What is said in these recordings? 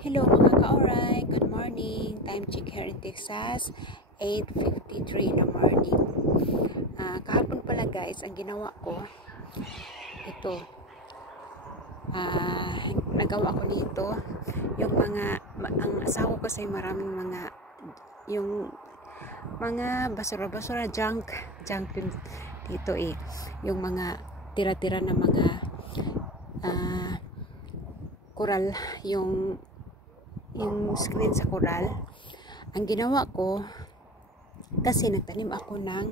Hello mga ka-oray, good morning. Time check here in Texas, 8:53 in the morning. Kahapon pala guys, ang ginawa ko, ito, nagawa ko dito, yung ang asawa ko kasi maraming yung mga basura-basura, junk dito yung mga tira-tira na mga coral, yung screen sa coral. Ang ginawa ko kasi nagtanim ako ng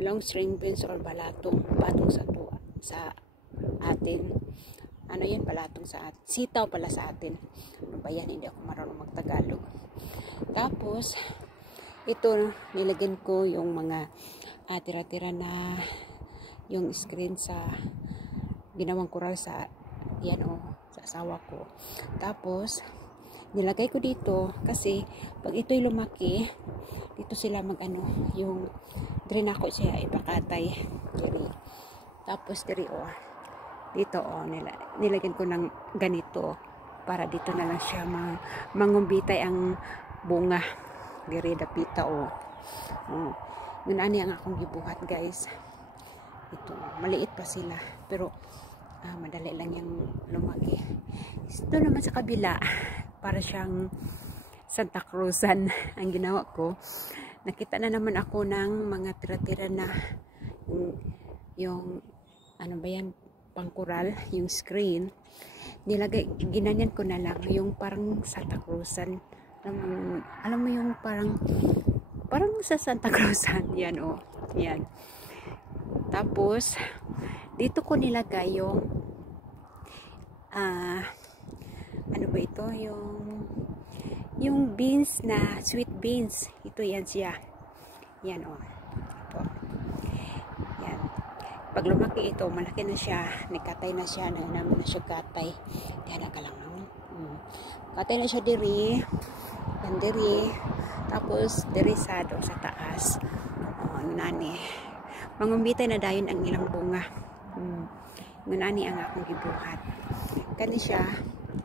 long string beans or balatong sa atin. Ano yan, balatong sa atin, sitaw pala sa atin. Ano ba yan, hindi ako marunong magtagalog. Tapos ito, nilagyan ko yung mga tira-tira na yung screen sa ginawang coral sa yan sa asawa ko. Tapos nilagay ko dito kasi pag ito'y lumaki, dito sila yung drain ako siya ipakatay diri. Tapos diri dito nilagyan ko ng ganito para dito na lang siya mangumbitay ang bunga diri dapita yun ani ang akong gibuhat guys. Ito maliit pa sila pero madali lang yung lumaki. Ito naman sa kabila, para siyang Santa Cruzan ang ginawa ko. Nakita na naman ako ng mga tira-tira na yung ano ba yan, pangkural, yung screen. Ginanyan ko na lang yung parang Santa Cruzan. Alam mo yung parang sa Santa Cruzan yan yan. Tapos dito ko nilagay yung ano ba ito, yung beans na sweet beans. Ito yan siya. Yan ito. Yan. Pag lumaki ito, malaki na siya, nikatay na siya, namin na siya katay. Yan ka lang. Katay na siya diri. Yan diri. Tapos diri sa taas. Nani. Mangumbitay na dayon ang ilang bunga. Ngunani ang akong gibuhat. Kani siya,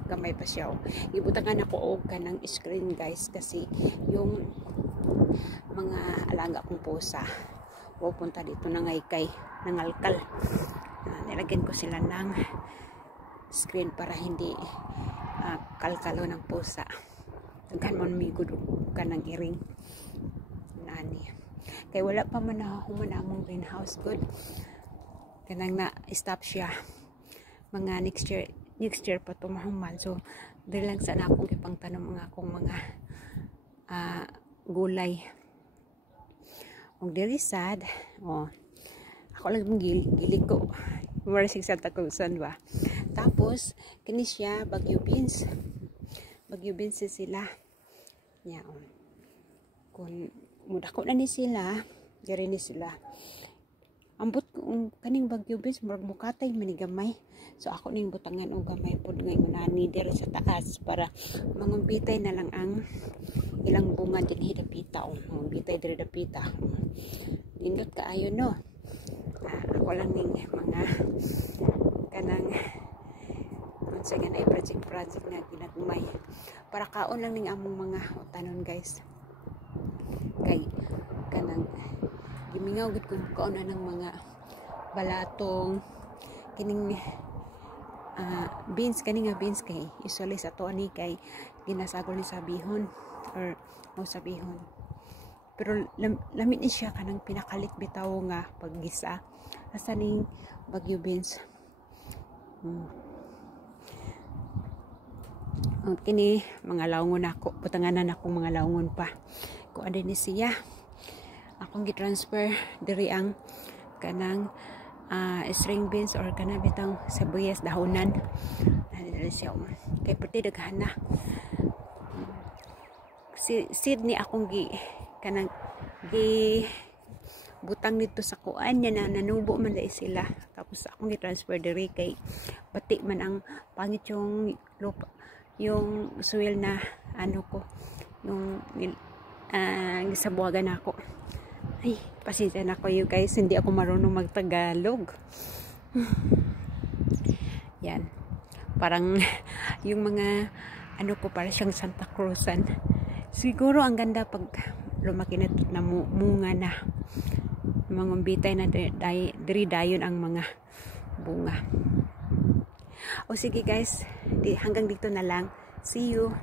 gamay pa siya. Gibutangan ako kanang screen guys kasi yung mga alaga kong pusa pupunta dito nangalkal. Nilagyan ko sila ng screen para hindi kalkalo ng pusa. Daghan man migud kanang iring. Nani. Kay wala pa man among greenhouse good. Kanang na-stop siya. Mga next year pa ito mahuman. So, dahil lang sana akong ipangtanong akong mga gulay. Kung dili sad, ako lang mong gili ko. Mura Santa Cruzan ba? Tapos, kini siya, bagyo beans. Bagyo beans sila. Yan. Kung mudako na ni sila, diri ni sila. Ambot kaning bagyo beans murag mukatay manigamay. So ako ning butangan og gamay pod ngayon nani diri sa taas para mangumbitay na lang ang ilang bunga dinhi dapita mangumbitay diri dapita. Nindot kaayo no. Ako lang ning mga kanang unsa ganay project na ginagmay para kaon lang ning among mga tanon guys. Kay kanang gimingaw gid kun kaon ng mga balatong kining beans beans kay usually sa to ani kay ginasagol ni sa bihon or sa bihon. Pero lamit ni siya kanang pinakalit bitaw nga paggisa asa ning bagyo beans. Kini mga lawngon ako, butanganan akong mga lawngon pa. Ko ade ni siya. Akong gi-transfer diri ang kanang string beans or kanang bitang sibuyas dahonan. Diri siya. Kay pati daghan na. Seed ni akong kanang butang dito sa kuan niya na nanubo man dai sila. Tapos akong gi-transfer diri kay pati man ang pangit yung lupa, yung soil na ko yung gisabuagan ako. Ay, pasensya na ko you guys, hindi ako marunong magtagalog. Yan. Parang yung mga ano ko, para siyang Santa Cruzan. Siguro ang ganda pag lumaki na munga na. Mga umbitay na diri dayon ang mga bunga. O sige guys, hanggang dito na lang. See you.